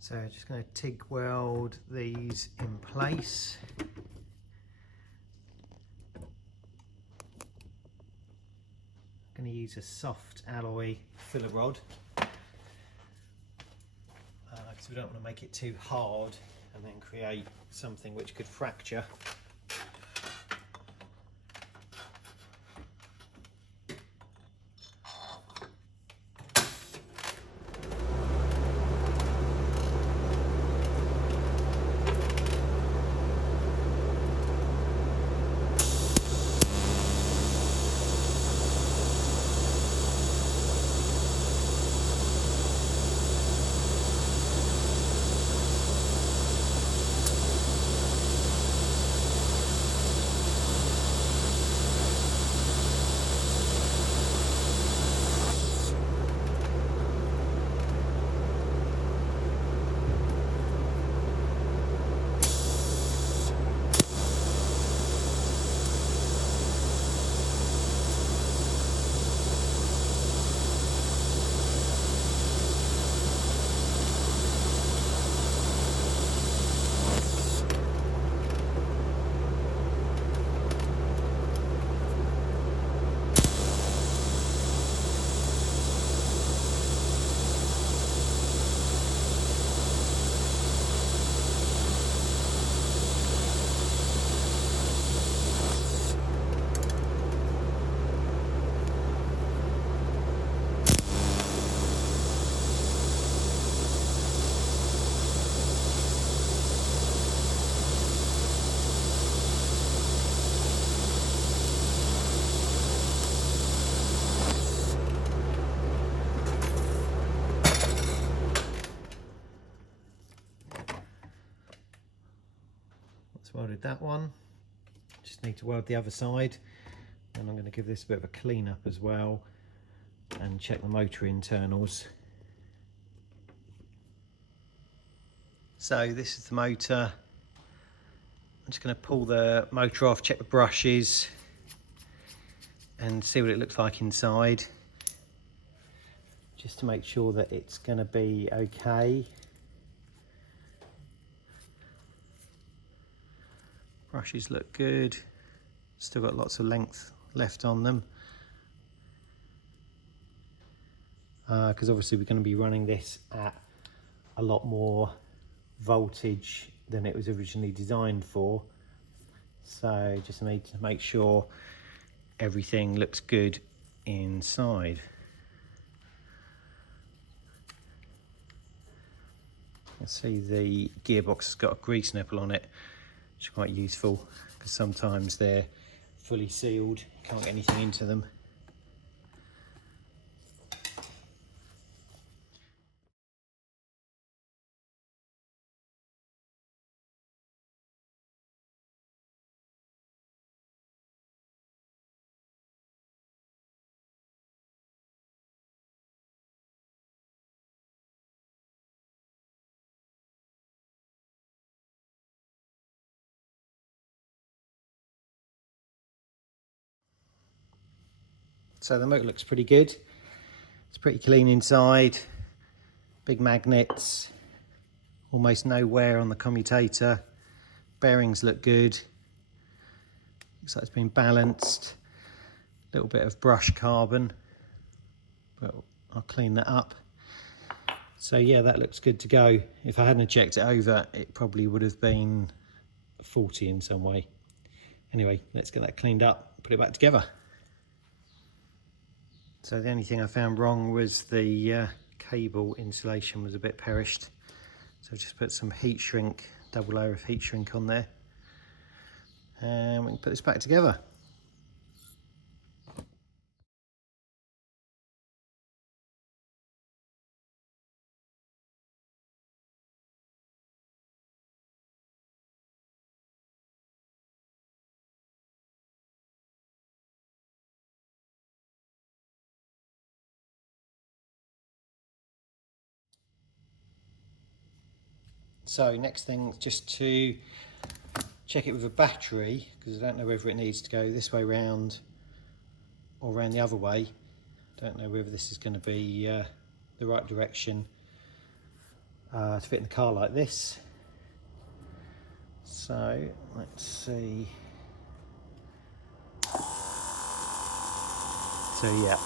So just going to TIG weld these in place. I'm going to use a soft alloy filler rod because we don't want to make it too hard and then create something which could fracture. Welded that one, just need to weld the other side, and I'm going to give this a bit of a clean up as well and check the motor internals. So this is the motor. I'm just going to pull the motor off, check the brushes and see what it looks like inside, just to make sure that it's going to be okay. Brushes look good, still got lots of length left on them, because obviously we're going to be running this at a lot more voltage than it was originally designed for, so just need to make sure everything looks good inside. You can see the gearbox has got a grease nipple on it, which is quite useful because sometimes they're fully sealed, you can't get anything into them. So the motor looks pretty good. It's pretty clean inside. Big magnets. Almost no wear on the commutator. Bearings look good. Looks like it's been balanced. A little bit of brushed carbon, but I'll clean that up. So yeah, that looks good to go. If I hadn't checked it over, it probably would have been faulty in some way. Anyway, let's get that cleaned up, put it back together. So the only thing I found wrong was the cable insulation was a bit perished. So I just put some heat shrink, double layer of heat shrink on there. And we can put this back together. So next thing, just to check it with a battery, because I don't know whether it needs to go this way round or round the other way. Don't know whether this is going to be the right direction to fit in the car like this. So let's see. So yeah,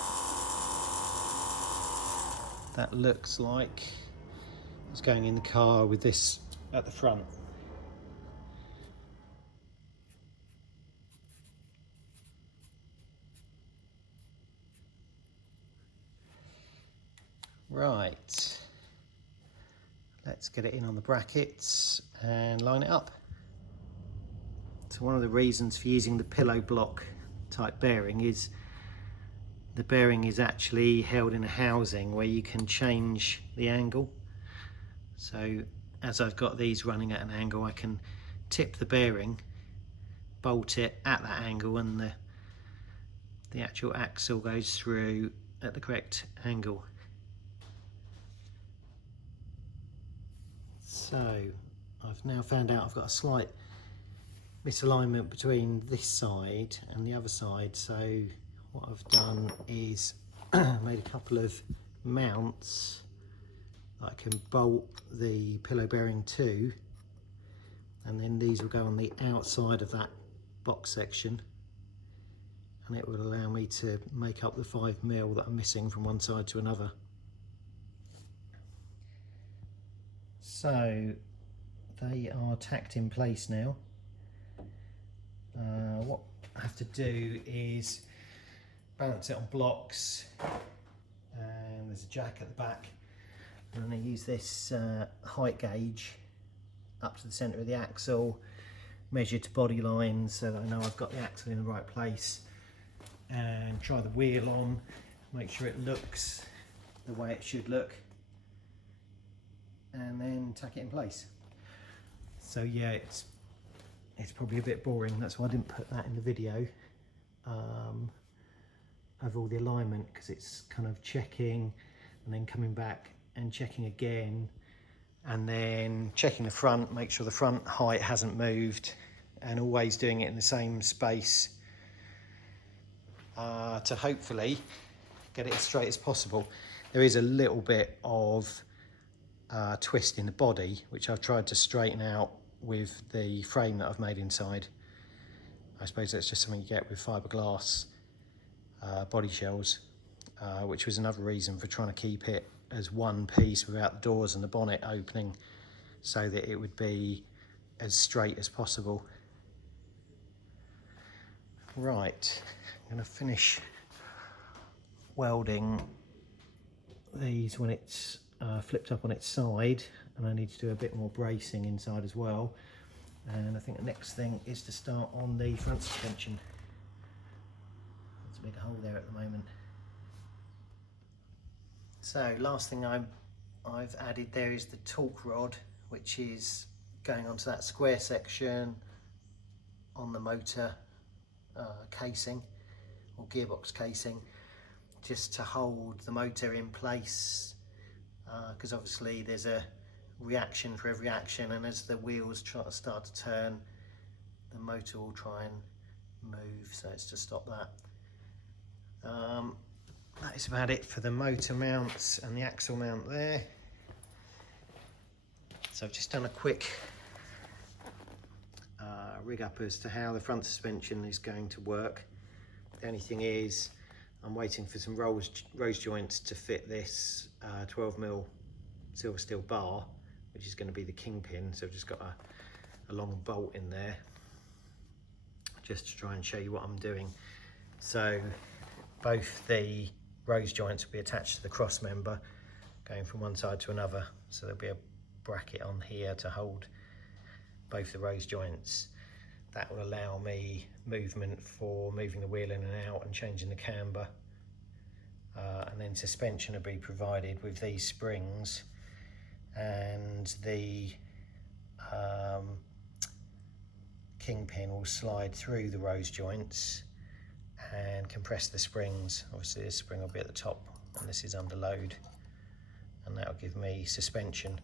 that looks like it's going in the car with this at the front. Right, let's get it in on the brackets and line it up. So one of the reasons for using the pillow block type bearing is the bearing is actually held in a housing where you can change the angle. So as I've got these running at an angle, I can tip the bearing, bolt it at that angle, and the actual axle goes through at the correct angle. So I've now found out I've got a slight misalignment between this side and the other side, so what I've done is made a couple of mounts that I can bolt the pillow bearing to, and then these will go on the outside of that box section, and it will allow me to make up the 5mm that I'm missing from one side to another. So they are tacked in place now. What I have to do is balance it on blocks, and there's a jack at the back. I'm going to use this height gauge up to the centre of the axle, measure to body lines so that I know I've got the axle in the right place, and try the wheel on, make sure it looks the way it should look, and then tack it in place. So yeah, it's probably a bit boring, that's why I didn't put that in the video of all the alignment, because it's kind of checking and then coming back and checking again, and then checking the front, make sure the front height hasn't moved, and always doing it in the same space to hopefully get it as straight as possible. There is a little bit of twist in the body, which I've tried to straighten out with the frame that I've made inside. I suppose that's just something you get with fiberglass body shells, which was another reason for trying to keep it as one piece without the doors and the bonnet opening, so that it would be as straight as possible. Right, I'm going to finish welding these when it's flipped up on its side, and I need to do a bit more bracing inside as well. And I think the next thing is to start on the front suspension. There's a big hole there at the moment. So last thing I've added there is the torque rod, which is going onto that square section on the motor casing or gearbox casing, just to hold the motor in place, because obviously there's a reaction for every action, and as the wheels start to turn, the motor will try and move, so it's to stop that. That is about it for the motor mounts and the axle mount there. So I've just done a quick rig up as to how the front suspension is going to work. The only thing is I'm waiting for some rose joints to fit this 12mm silver steel bar, which is going to be the kingpin. So I've just got a long bolt in there just to try and show you what I'm doing. So both the rose joints will be attached to the cross member going from one side to another, so there'll be a bracket on here to hold both the rose joints. That will allow me movement for moving the wheel in and out and changing the camber, and then suspension will be provided with these springs, and the kingpin will slide through the rose joints and compress the springs. Obviously this spring will be at the top and this is under load, and that will give me suspension,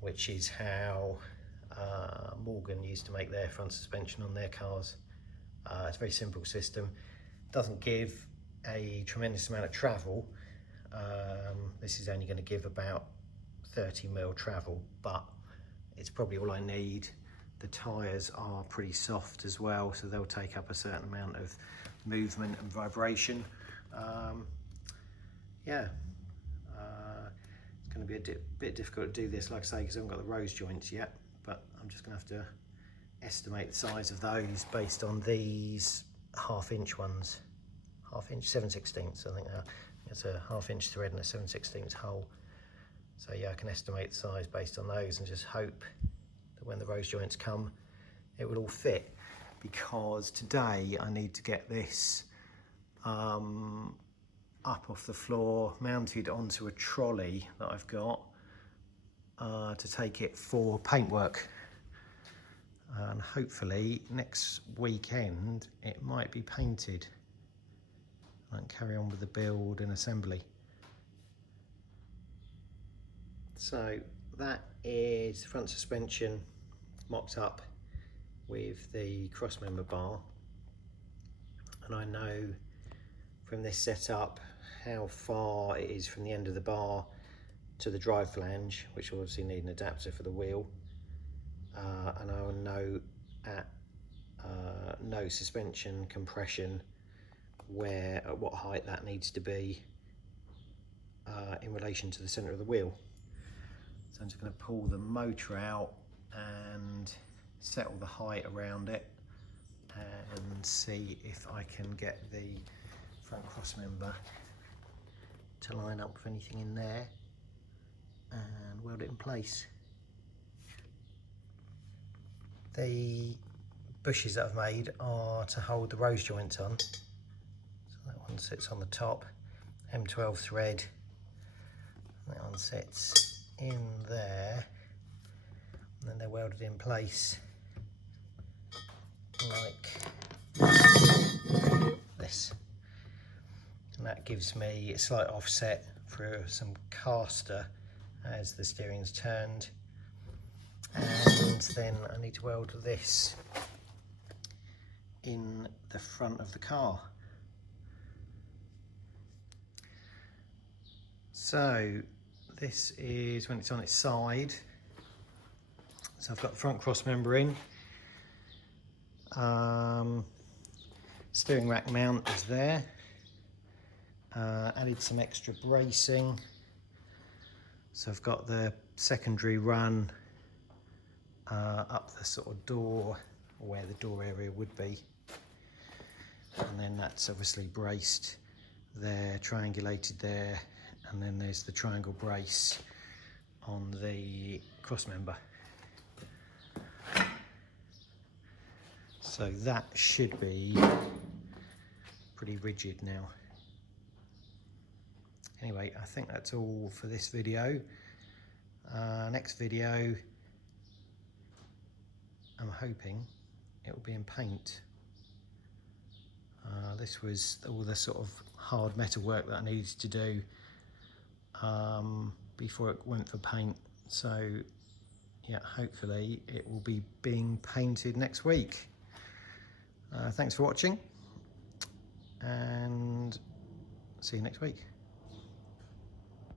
which is how Morgan used to make their front suspension on their cars. It's a very simple system, doesn't give a tremendous amount of travel. This is only going to give about 30mm travel, but it's probably all I need. The tyres are pretty soft as well, so they'll take up a certain amount of movement and vibration. Yeah, it's going to be a bit difficult to do this, like I say, because I haven't got the rose joints yet, but I'm just going to have to estimate the size of those based on these 1/2 inch ones. 1/2 inch, 7/16, I think it's a 1/2 inch thread and a 7/16 hole. So yeah, I can estimate the size based on those and just hope that when the rose joints come, it will all fit. Because today I need to get this up off the floor, mounted onto a trolley that I've got to take it for paintwork. And hopefully next weekend it might be painted. I can carry on with the build and assembly. So that is front suspension mocked up with the crossmember bar, and I know from this setup how far it is from the end of the bar to the drive flange, which will obviously need an adapter for the wheel, and I will know at no suspension compression at what height that needs to be in relation to the center of the wheel. So I'm just going to pull the motor out and settle the height around it and see if I can get the front crossmember to line up with anything in there and weld it in place. The bushes that I've made are to hold the rose joints on. So that one sits on the top, M12 thread, and that one sits in there, and then they're welded in place like this. And that gives me a slight offset for some caster as the steering's turned. And then I need to weld this in the front of the car. So this is when it's on its side. So I've got the front cross member in. Steering rack mount is there. Added some extra bracing. So I've got the secondary run up the sort of door, or where the door area would be. And then that's obviously braced there, triangulated there, and then there's the triangle brace on the cross member. So that should be pretty rigid now. Anyway, I think that's all for this video. Next video, I'm hoping it will be in paint. This was all the sort of hard metal work that I needed to do before it went for paint. So yeah, hopefully it will be being painted next week. Thanks for watching, and see you next week.